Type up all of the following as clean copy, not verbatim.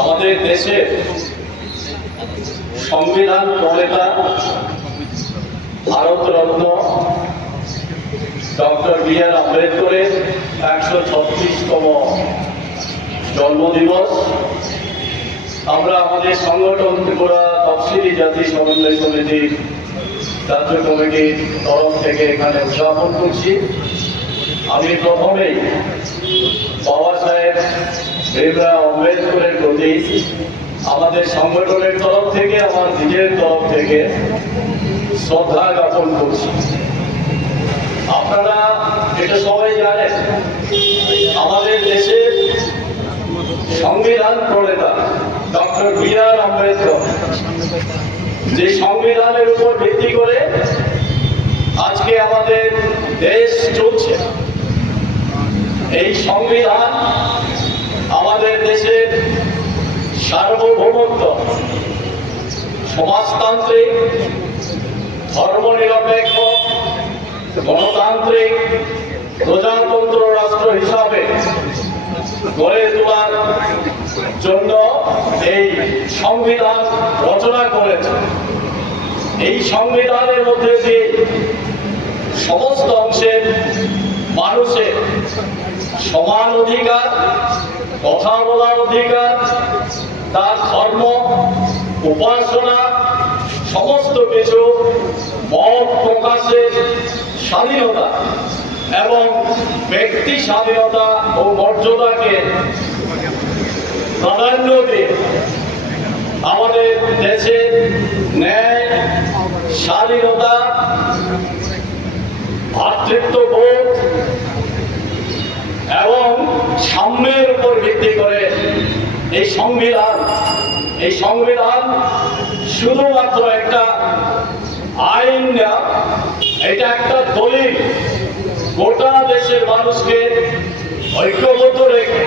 আমাদের দেশের সংবিধান প্রণেতা ভারতরত্ন ডক্টর বি.আর. আম্বেদকরের ১৩৬তম জন্মদিবস আমরা আমাদের সংগঠন ত্রিপুরা তফসিলি জাতি সমন্বয় সমিতির রাজ্য কমিটির তরফ থেকে এখানে উদযাপন করছি। আমি প্রথমেই বাবা সাহেব ভীমরাও আম্বেদকরের প্রতি আমাদের সংগঠনের তরফ থেকে আমার নিজের তরফ থেকে শ্রদ্ধা জ্ঞাপন করছি। আপনারা এটা সবাই জানেন, আমাদের দেশের সংবিধান প্রণেতা ডক্টর বি.আর. আম্বেদকর যে সংবিধানের উপর ভিত্তি করে আজকে আমাদের দেশ চলছে, এই সংবিধান আমাদের দেশের সার্বভৌমত্ব, সমাজতান্ত্রিক, ধর্মনিরপেক্ষ, গণতান্ত্রিক, প্রজাতন্ত্র রাষ্ট্র হিসাবে গড়ে তোলার জন্য এই সংবিধান রচনা করেছে। এই সংবিধানের মধ্যে দিয়ে সমস্ত অংশের মানুষের সমান অধিকার, কথা বলার অধিকার, তার ধর্ম, উপাসনা, সমস্ত কিছু মত প্রকাশের স্বাধীনতা এবং ব্যক্তি স্বাধীনতা ও মর্যাদাকে প্রাধান্য দিয়ে আমাদের দেশের ন্যায়, স্বাধীনতা, ভ্রাতৃত্ববোধ এবং সাম্যের উপর ভিত্তি করে এই সংবিধান শুধুমাত্র একটা আইন না, এটা একটা দলিল। গোটা দেশের মানুষকে ঐক্যবদ্ধ রেখে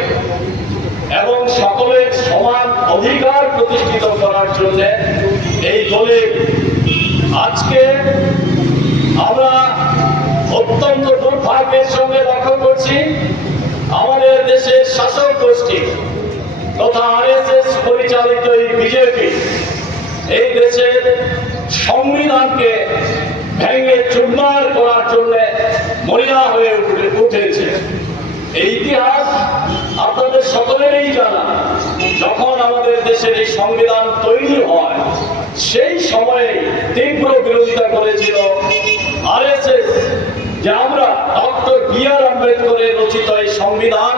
এবং সকলের সমান অধিকার প্রতিষ্ঠিত করার জন্য এই দলিল। আজকে আমরা অত্যন্ত দুর্ভাগ্যের সঙ্গে লক্ষ্য করছি, আমাদের দেশের শাসক গোষ্ঠী তথা আরএসএস পরিচালিত এই বিজেপি এই দেশের সংবিধানকে ভেঙে চুরমার করার জন্য মরিয়া হয়ে উঠেছে। এই ইতিহাস আপনাদের সকলেরই জানা। যখন আমাদের দেশের এই সংবিধান তৈরি হয়, সেই সময়ে তীব্র বিরোধিতা করেছিল আরএসএস যে আমরা ডক্টর বি.আর. আম্বেদকরের রচিত এই সংবিধান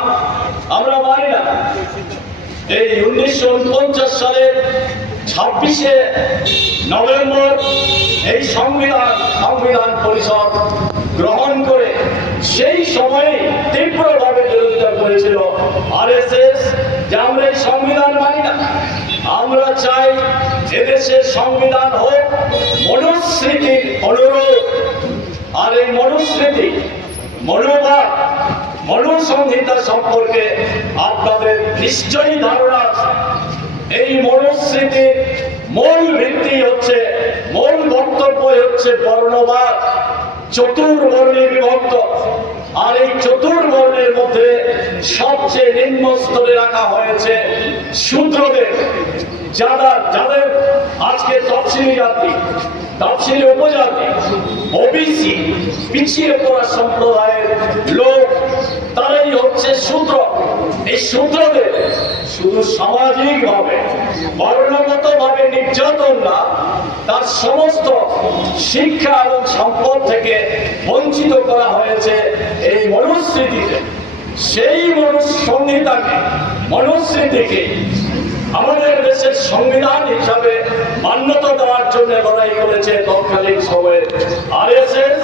আমরা মানি না। এই 1949 সালের 26শে নভেম্বর এই সংবিধান পরিষদ গ্রহণ করে সেই সময়ে তীব্রভাবে বিরোধিতা করেছিল আরএসএস যে আমরা এই সংবিধান মানি না। আমরা চাই এদেশের সংবিধান হোক মনুস্মৃতির অনুরূপ। আর এই মনুস্মৃতি, মনোভাব, মনুসংহিতা সম্পর্কে আপনাদের নিশ্চয়ই ধারণা আছে। এই মনুস্মৃতির মূল ভিত্তি হচ্ছে, মূল বক্তব্য হচ্ছে বর্ণবাদ, চতুর্বর্ণে বিভক্ত। আর এই চতুর্বর্ণের মধ্যে সবচেয়ে নিম্ন স্তরে রাখা হয়েছে শূদ্রদের, যাদের আজকে তফসিলি জাতি, তফসিলি উপজাতি, ওবিসি, পিছিয়ে পড়া সম্প্রদায়ের লোক, তারাই হচ্ছে শূদ্র। এই শূদ্রদের শুধু সামাজিকভাবে, বর্ণগতভাবে নির্যাতন না, তার সমস্ত শিক্ষা এবং সম্পদ থেকে বঞ্চিত করা হয়েছে এই মনুস্মৃতিতে। সেই মনুস্মৃতিকে আমাদের দেশের সংবিধান হিসাবে মান্যতা দেওয়ার জন্য লড়াই করেছে তৎকালীন সময়ে আরএসএস